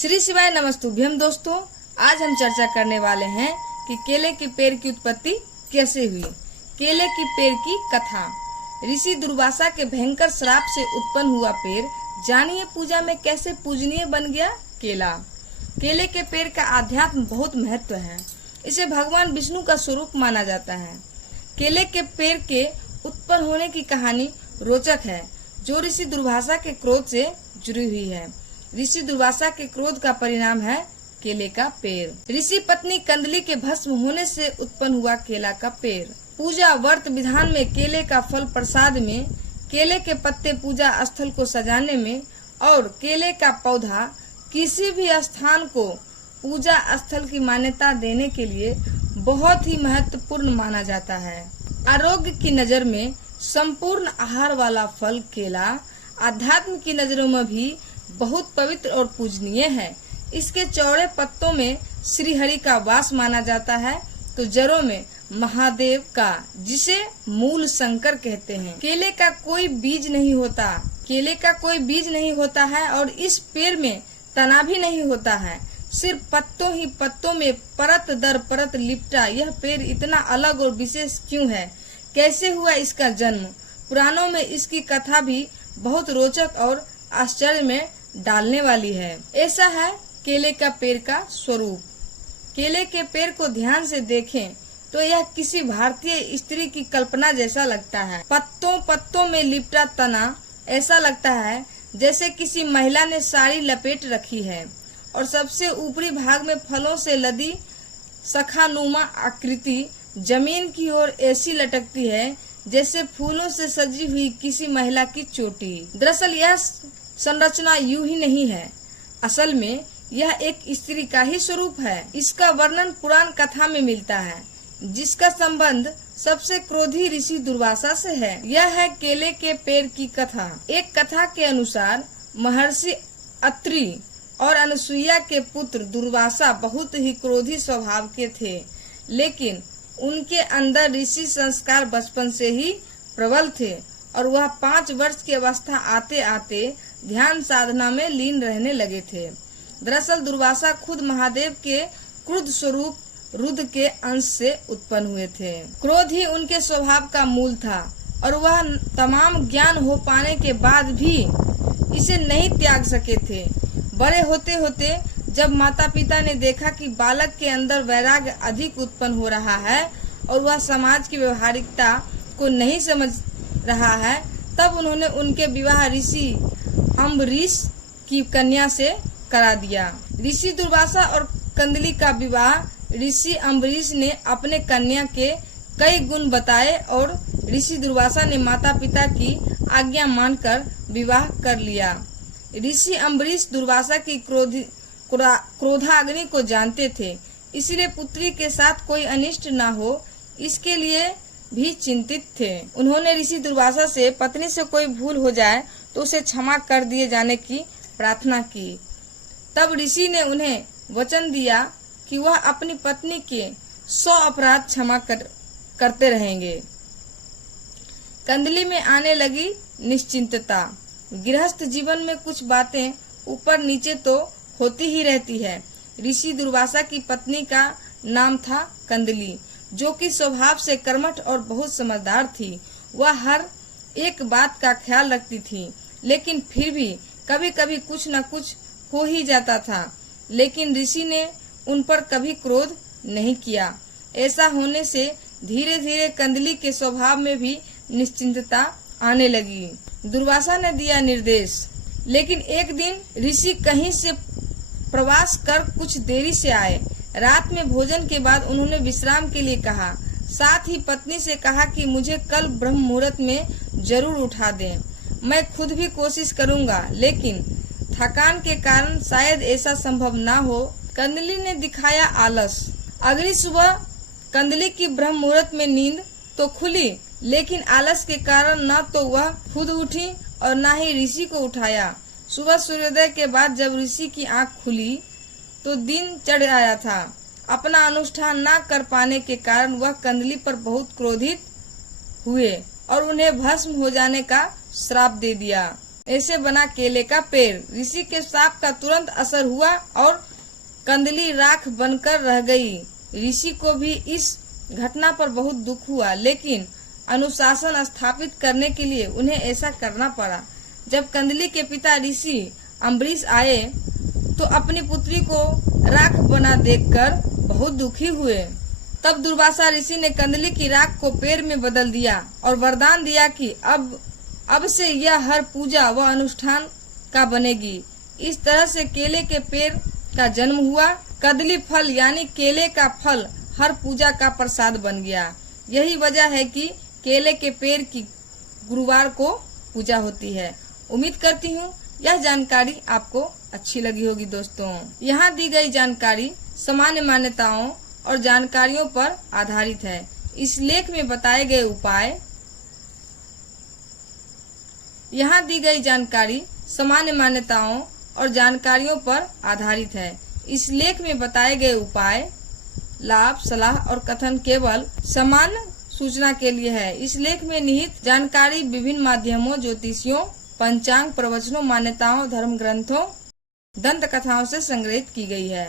श्री शिवाय नमस्तुभ्यम दोस्तों, आज हम चर्चा करने वाले हैं कि केले के पेड़ की उत्पत्ति कैसे हुई। केले की पेड़ की कथा। ऋषि दुर्वासा के भयंकर श्राप से उत्पन्न हुआ पेड़ जानिए पूजा में कैसे पूजनीय बन गया। केला। केले के पेड़ का आध्यात्म बहुत महत्व है। इसे भगवान विष्णु का स्वरूप माना जाता है। केले के पेड़ के उत्पन्न होने की कहानी रोचक है, जो ऋषि दुर्वासा के क्रोध से जुड़ी हुई है। ऋषि दुर्वासा के क्रोध का परिणाम है केले का पेड़। ऋषि पत्नी कंदली के भस्म होने से उत्पन्न हुआ केला का पेड़। पूजा व्रत विधान में केले का फल प्रसाद में, केले के पत्ते पूजा स्थल को सजाने में और केले का पौधा किसी भी स्थान को पूजा स्थल की मान्यता देने के लिए बहुत ही महत्वपूर्ण माना जाता है। आरोग्य की नजर में संपूर्ण आहार वाला फल केला आध्यात्म की नजरों में भी बहुत पवित्र और पूजनीय है। इसके चौड़े पत्तों में श्री हरि का वास माना जाता है, तो जड़ों में महादेव का, जिसे मूल शंकर कहते हैं। केले का कोई बीज नहीं होता। केले का कोई बीज नहीं होता है और इस पेड़ में तना भी नहीं होता है। सिर्फ पत्तों ही पत्तों में परत दर परत लिपटा यह पेड़ इतना अलग और विशेष क्यों है? कैसे हुआ इसका जन्म? पुराणों में इसकी कथा भी बहुत रोचक और आश्चर्य में डालने वाली है। ऐसा है केले का पेड़ का स्वरूप। केले के पेड़ को ध्यान से देखें तो यह किसी भारतीय स्त्री की कल्पना जैसा लगता है। पत्तों पत्तों में लिपटा तना ऐसा लगता है जैसे किसी महिला ने साड़ी लपेट रखी है और सबसे ऊपरी भाग में फलों से लदी शखानुमा आकृति जमीन की ओर ऐसी लटकती है जैसे फूलों से सजी हुई किसी महिला की चोटी। दरअसल यह संरचना यूं ही नहीं है, असल में यह एक स्त्री का ही स्वरूप है। इसका वर्णन पुराण कथा में मिलता है, जिसका संबंध सबसे क्रोधी ऋषि दुर्वासा से है। यह है केले के पेड़ की कथा। एक कथा के अनुसार महर्षि अत्रि और अनुसुईया के पुत्र दुर्वासा बहुत ही क्रोधी स्वभाव के थे, लेकिन उनके अंदर ऋषि संस्कार बचपन से ही प्रबल थे और वह 5 वर्ष की अवस्था आते आते ध्यान साधना में लीन रहने लगे थे। दरअसल दुर्वासा खुद महादेव के क्रुद्ध स्वरूप रुद्र के अंश से उत्पन्न हुए थे। क्रोध ही उनके स्वभाव का मूल था और वह तमाम ज्ञान हो पाने के बाद भी इसे नहीं त्याग सके थे। बड़े होते होते जब माता पिता ने देखा कि बालक के अंदर वैराग्य अधिक उत्पन्न हो रहा है और वह समाज की व्यवहारिकता को नहीं समझ रहा है, तब उन्होंने उनके विवाह ऋषि अम्बरीश की कन्या से करा दिया। ऋषि दुर्वासा और कंदली का विवाह ऋषि अम्बरीश ने अपने कन्या के कई गुण बताए और ऋषि दुर्वासा ने माता पिता की आज्ञा मानकर विवाह कर लिया। ऋषि अम्बरीश दुर्वासा की क्रोधाग्नि को जानते थे, इसलिए पुत्री के साथ कोई अनिष्ट न हो इसके लिए भी चिंतित थे। उन्होंने ऋषि दुर्वासा से पत्नी से कोई भूल हो जाए तो उसे क्षमा कर दिए जाने की प्रार्थना की। तब ऋषि ने उन्हें वचन दिया कि वह अपनी पत्नी के 100 अपराध क्षमा करते रहेंगे। कंदली में आने लगी निश्चिंतता। गृहस्थ जीवन में कुछ बातें ऊपर नीचे तो होती ही रहती है। ऋषि दुर्वासा की पत्नी का नाम था कंदली, जो कि स्वभाव से कर्मठ और बहुत समझदार थी। वह हर एक बात का ख्याल रखती थी, लेकिन फिर भी कभी कभी कुछ न कुछ हो ही जाता था। लेकिन ऋषि ने उन पर कभी क्रोध नहीं किया। ऐसा होने से धीरे धीरे कंदली के स्वभाव में भी निश्चिंतता आने लगी। दुर्वासा ने दिया निर्देश, लेकिन एक दिन ऋषि कहीं से प्रवास कर कुछ देरी से आए। रात में भोजन के बाद उन्होंने विश्राम के लिए कहा। साथ ही पत्नी से कहा कि मुझे कल ब्रह्म मुहूर्त में जरूर उठा दें। मैं खुद भी कोशिश करूंगा, लेकिन थकान के कारण शायद ऐसा संभव ना हो। कंदली ने दिखाया आलस। अगली सुबह कंदली की ब्रह्म मुहूर्त में नींद तो खुली, लेकिन आलस के कारण न तो वह खुद उठी और न ही ऋषि को उठाया। सुबह सूर्योदय के बाद जब ऋषि की आंख खुली तो दिन चढ़ आया था। अपना अनुष्ठान न कर पाने के कारण वह कंदली पर बहुत क्रोधित हुए और उन्हें भस्म हो जाने का श्राप दे दिया। ऐसे बना केले का पेड़। ऋषि के श्राप का तुरंत असर हुआ और कंदली राख बनकर रह गई। ऋषि को भी इस घटना पर बहुत दुख हुआ, लेकिन अनुशासन स्थापित करने के लिए उन्हें ऐसा करना पड़ा। जब कंदली के पिता ऋषि अम्बरीश आए तो अपनी पुत्री को राख बना देखकर बहुत दुखी हुए। तब दुर्वासा ऋषि ने कंदली की राख को पेड़ में बदल दिया और वरदान दिया कि अब से यह हर पूजा व अनुष्ठान का बनेगी। इस तरह से केले के पेड़ का जन्म हुआ। कदली फल यानी केले का फल हर पूजा का प्रसाद बन गया। यही वजह है कि केले के पेड़ की गुरुवार को पूजा होती है। उम्मीद करती हूँ यह जानकारी आपको अच्छी लगी होगी दोस्तों। यहाँ दी गई जानकारी सामान्य मान्यताओं और जानकारियों पर आधारित है। इस लेख में बताए गए उपाय यहाँ दी गई जानकारी सामान्य मान्यताओं और जानकारियों पर आधारित है। इस लेख में बताए गए उपाय, लाभ, सलाह और कथन केवल सामान्य सूचना के लिए है। इस लेख में निहित जानकारी विभिन्न माध्यमों, ज्योतिषियों, पंचांग, प्रवचनों, मान्यताओं, धर्म ग्रंथों, दंत कथाओं से संग्रहित की गई है।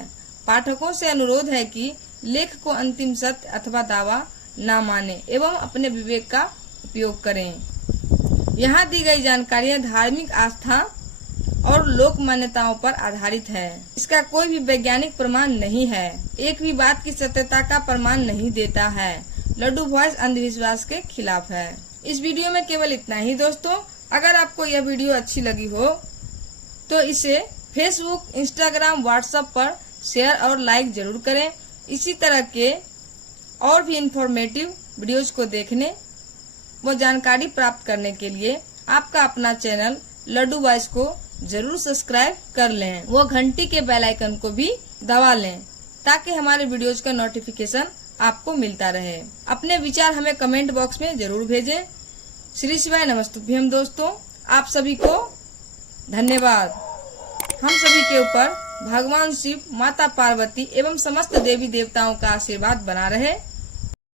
पाठकों से अनुरोध है कि लेख को अंतिम सत्य अथवा दावा न माने एवं अपने विवेक का उपयोग करें। यहाँ दी गई जानकारियाँ धार्मिक आस्था और लोक मान्यताओं पर आधारित है। इसका कोई भी वैज्ञानिक प्रमाण नहीं है। एक भी बात की सत्यता का प्रमाण नहीं देता है। लड्डू वॉइस अंधविश्वास के खिलाफ है। इस वीडियो में केवल इतना ही दोस्तों। अगर आपको यह वीडियो अच्छी लगी हो तो इसे फेसबुक, इंस्टाग्राम, व्हाट्सएप पर शेयर और लाइक जरूर करें। इसी तरह के और भी इंफॉर्मेटिव वीडियोज को देखने व जानकारी प्राप्त करने के लिए आपका अपना चैनल लड्डू वॉइस को जरूर सब्सक्राइब कर लें। वो घंटी के बेल आइकन को भी दबा लें ताकि हमारे वीडियोज का नोटिफिकेशन आपको मिलता रहे। अपने विचार हमें कमेंट बॉक्स में जरूर भेजें। श्री शिवाय नमस्तुभ्यम दोस्तों, आप सभी को धन्यवाद। हम सभी के ऊपर भगवान शिव, माता पार्वती एवं समस्त देवी देवताओं का आशीर्वाद बना रहे।